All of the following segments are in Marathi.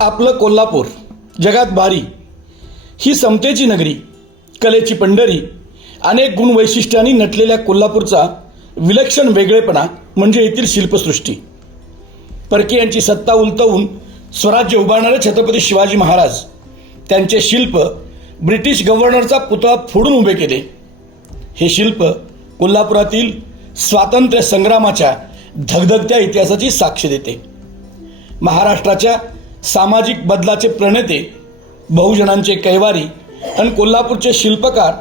आपलं कोल्हापूर जगात भारी ही समतेची नगरी कलेची पंढरी अनेक गुण वैशिष्ट्यांनी नटलेल्या कोल्हापूरचा विलक्षण वेगळेपणा म्हणजे येथील शिल्पसृष्टी. परकीयांची सत्ता उलटवून स्वराज्य उभारणारे छत्रपती शिवाजी महाराज त्यांचे शिल्प ब्रिटिश गव्हर्नरचा पुतळा फोडून उभे केले. हे शिल्प कोल्हापुरातील स्वातंत्र्य संग्रामाच्या धगधगत्या इतिहासाची साक्ष देते. महाराष्ट्राच्या सामाजिक बदलाचे प्रणेते बहुजनांचे कैवारी आणि कोल्हापूरचे शिल्पकार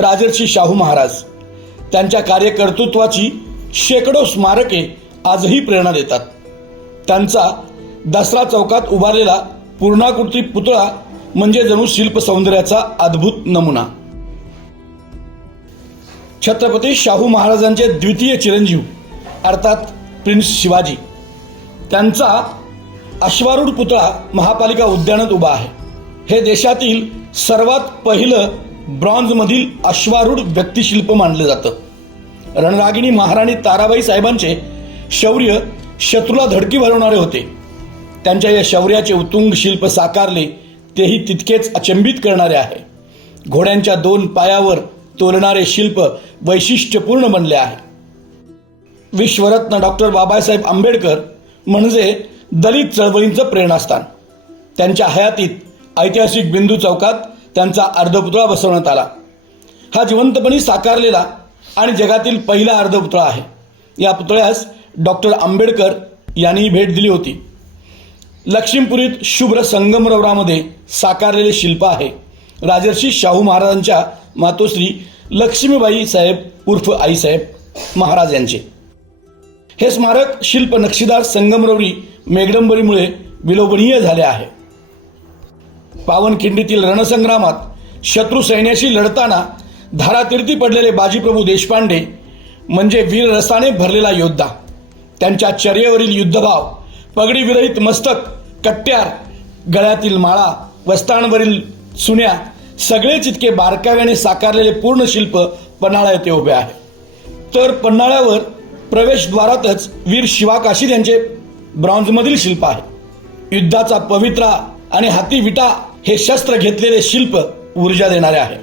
राजर्षी शाहू महाराज. त्यांच्या कार्यकर्तृत्वाची शेकडो स्मारके आजही प्रेरणा देतात. त्यांचा दसरा चौकात उभारलेला पूर्णाकृती पुतळा म्हणजे जणू शिल्प सौंदर्याचा अद्भुत नमुना. छत्रपती शाहू महाराजांचे द्वितीय चिरंजीव अर्थात प्रिन्स शिवाजी. त्यांचा अश्वारूढ पुतळा महापालिका उद्यानात उभा आहे. हे देशातील सर्वात पहिलं ब्रॉन्झमधील अश्वारूढ व्यक्तिशिल्प मानलं जातं. रणरागिणी महाराणी ताराबाई साहेबांचे शौर्य शत्रूला धडकी भरवणारे होते. त्यांच्या या शौर्याचे उत्तुंग शिल्प साकारले तेही तितकेच अचंबित करणारे आहे. घोड्यांच्या दोन पायावर तोलणारे शिल्प वैशिष्ट्यपूर्ण बनले आहे. विश्वरत्न डॉक्टर बाबासाहेब आंबेडकर म्हणजे दलित चळवळींचं प्रेरणास्थान त्यांच्या हयातीत ऐतिहासिक बिंदू चौकात त्यांचा अर्धपुतळा बसवण्यात आला. हा जिवंतपणी साकारलेला आणि जगातील पहिला अर्धपुतळा आहे. या पुतळ्यास डॉक्टर आंबेडकर यांनी भेट दिली होती. लक्ष्मीपुरीत शुभ्र संगमरवरामध्ये साकारलेले शिल्प आहे. राजर्षी शाहू महाराजांच्या मातोश्री लक्ष्मीबाई साहेब उर्फ आईसाहेब महाराज यांचे. हे स्मारक शिल्प नक्षीदार संगमरवरी मेघडंबरीमुळे विलोभनीय झाले आहे. पावनखिंडीतील रणसंग्रामात शत्रू सैन्याशी लढताना धारातीर्थी पडलेले बाजीप्रभू देशपांडे म्हणजे वीर रसाने भरलेला योद्धा त्यांच्या चर्येवरील युद्धभाव पगडीविरहित मस्तक कट्ट्यार गळ्यातील माळा वस्त्रांवरील सुन्या सगळेच इतके बारकाव्याने साकारलेले पूर्ण शिल्प पन्हाळा येथे उभे आहे. तर पन्हाळ्यावर प्रवेशद्वारातच वीर शिवाकाशी यांचे ब्रॉन्झमधील शिल्प आहे. युद्धाचा पवित्रा आणि हाती विटा हे शस्त्र घेतलेले शिल्प ऊर्जा देणारे आहे.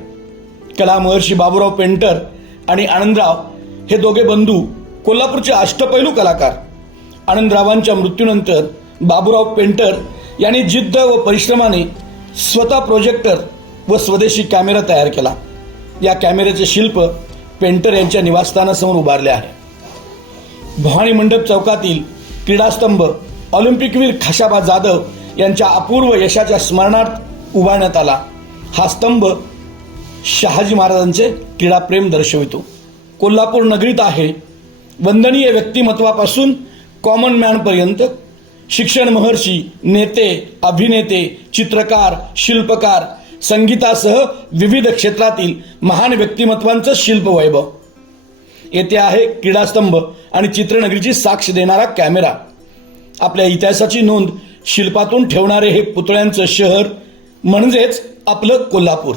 कला महर्षी बाबूराव पेंटर आणि आनंदराव हे दोघे बंधू कोल्हापूरचे अष्टपैलू कलाकार. आनंदरावांच्या मृत्यूनंतर बाबूराव पेंटर यांनी जिद्द व परिश्रमाने स्वतः प्रोजेक्टर व स्वदेशी कॅमेरा तयार केला. या कॅमेऱ्याचे शिल्प पेंटर यांच्या निवासस्थानासमोर उभारले आहे. भवानी मंडप चौकातील क्रीडास्तंभ ऑलिम्पिकवीर खाशाबा जाधव यांच्या अपूर्व यशाच्या स्मरणार्थ उभारण्यात आला. हा स्तंभ शहाजी महाराजांचे क्रीडाप्रेम दर्शवितो. कोल्हापूर नगरीत आहे. वंदनीय व्यक्तिमत्वापासून कॉमन मॅनपर्यंत शिक्षण महर्षी नेते अभिनेते चित्रकार शिल्पकार संगीतासह विविध क्षेत्रातील महान व्यक्तिमत्वांचं शिल्प वैभव येथे आहे क्रीडास्तंभ आणि चित्रनगरीची साक्ष देणारा कॅमेरा. आपल्या इतिहासाची नोंद शिल्पातून ठेवणारे हे पुतळ्यांचं शहर म्हणजेच आपलं कोल्हापूर.